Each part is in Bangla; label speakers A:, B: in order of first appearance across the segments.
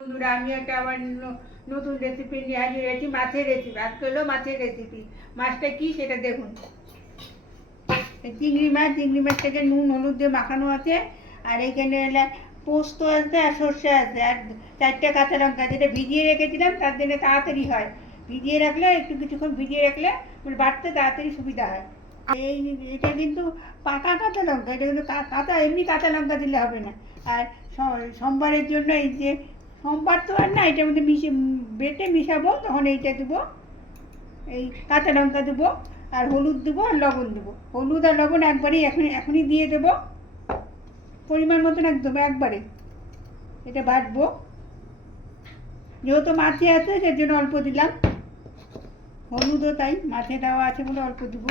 A: বন্ধুরা, আমি একটা আবার নতুন রেসিপি নিয়ে হাজির হয়েছি, মাছের রেসিপি আজকে হলো মাছের রেসিপি মাছটা কি সেটা দেখুন। চিংড়ি মাছ, চিংড়ি মাছটাকে নুন, হলুদ দিয়ে মাখানো আছে। আর এইখানে হলে পোস্ত আছে আর সর্ষে আছে। আর চারটে কাঁচা লঙ্কা যেটা ভিজিয়ে রেখেছিলাম, তার জন্য তাড়াতাড়ি হয়। ভিজিয়ে রাখলে, একটু কিছুক্ষণ ভিজিয়ে রাখলে মানে বাড়তে তাড়াতাড়ি সুবিধা হয়। এই এটা কিন্তু পাকা কাঁচা লঙ্কা, এটা কিন্তু কাঁচা, এমনি কাঁচা লঙ্কা দিলে হবে না। আর সোমবারের জন্য এই যে সোমবার তো আর না, এটার মধ্যে মিশে বেটে মিশাবো, তখন এইটা দেবো। এই কাঁচা লঙ্কা দেবো, আর হলুদ দেবো, আর লবণ দেবো। হলুদ আর লবণ একবারেই এখন এখনই দিয়ে দেবো। পরিমাণ মতন একদম একবারে। এটা বাটবো। যেহেতু মাছে আছে সের জন্য অল্প দিলাম। হলুদও তাই, মাছে দেওয়া আছে বলে অল্প দেবো।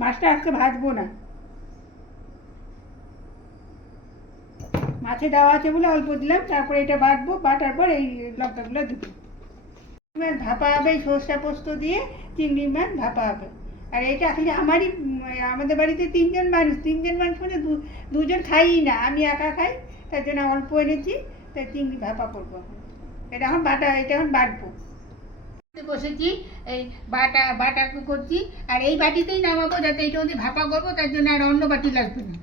A: মাছটা আজকে ভাজবো না। মাছে দেওয়া আছে বলে অল্প দিলাম, তারপরে এটা বাটবো, বাটার পর এই লঙ্কাগুলো দেবো। মাছ ভাপা হবে এই সর্ষে পোস্ত দিয়ে, চিংড়ি মাছ ভাপা হবে। আর এটা আসলে আমারই, আমাদের বাড়িতে তিনজন মানুষ তিনজন মানুষ মানে দুজন খাই না, আমি একা খাই, তার জন্য অল্প এনেছি, তাই চিংড়ি ভাপা করব। এটা এখন বাটা, এটা এখন বাটবো। বসেছি, এই বাটা বাটা করছি, আর এই বাটিতেই নামাবো যাতে এইটা যদি ভাপা করব, তার জন্য আর অন্য বাটি লাগবে না।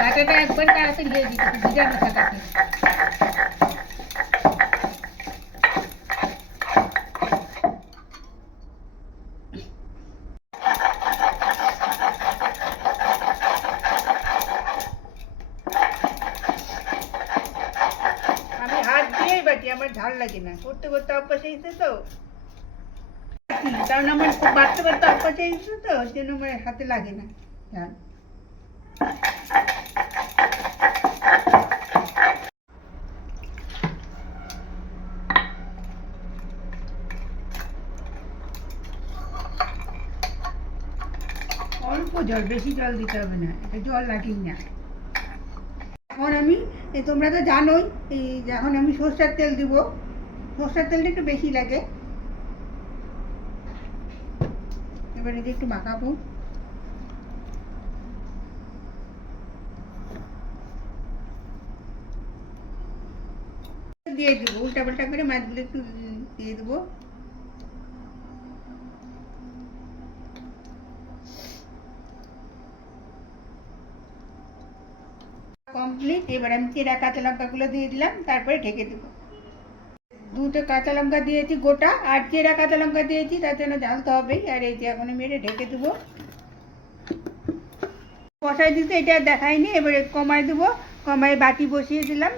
A: বাটাটা একবার তাড়াতাড়ি হয়ে যেত ভিজানো থাকাতে বাটি আমার ঝাল লাগে না করতে করতে অভ্যাস হয়েছে তো কারণ আমার খুব বাড়তে বাড়তে অভ্যাস হয়েছে তো ওই জন্য আমার হাতে লাগে না ঝাল অল্প জল বেশি জল দিতে হবে না এটা জল লাগেই না এখন আমি তোমরা তো জানোই, এই এখন আমি সর্ষের তেল দিব। সর্ষের তেলটা একটু বেশি লাগে। এবার এটা একটু মাখাবো। দিয়ে দেবো উল্টা পাল্টা করে মাছগুলো একটু দিয়ে দেবো। কমপ্লিট এবার আমি চেরা কাঁচা লঙ্কাগুলো দিয়ে দিলাম, তারপরে ঢেকে দেবো। দুটো কাঁচা লঙ্কা দিয়েছি গোটা, আর চেরা কাঁচা লঙ্কা দিয়েছি, তার জন্য জ্বালতে হবেই আর এই যে এখন আমি এটা ঢেকে দেবো। কষাই দিতে এটা দেখাইনি এবারে কমাই দেবো কমাই বাটি বসিয়ে দিলাম।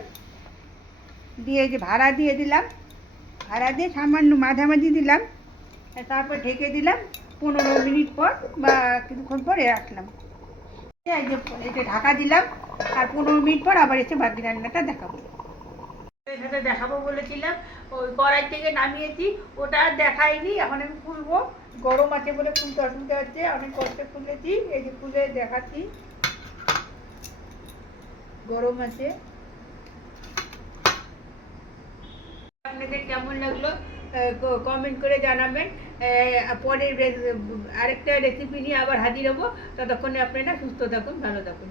A: দিয়ে যে ভাড়া দিয়ে দিলাম। ভাড়া দিয়ে সামান্য মাঝামাঝি দিলাম। তারপর ঢেকে দিলাম, পনেরো মিনিট পর বা কিছুক্ষণ পরে রাখলাম। এটা ঢাকা দিলাম। আর পনেরো মিনিট পর আবার এসে বাকি রান্নাটা দেখাবো। সাথে দেখাবো বলেছিলাম, ওই কড়াই থেকে নামিয়েছি, ওটা আর দেখাইনি, এখন আমি খুলবো। গরম আছে বলে খুলতে অসুবিধা হচ্ছে অনেক কষ্টে খুলেছি, এই যে খুলে দেখাচ্ছি। গরম আছে। আপনাদের কেমন লাগল কমেন্ট করে জানাবেন। পরের আরেকটা রেসিপি নিয়ে আবার হাজির হব। ততক্ষণে আপনারা সুস্থ থাকুন, ভালো থাকুন।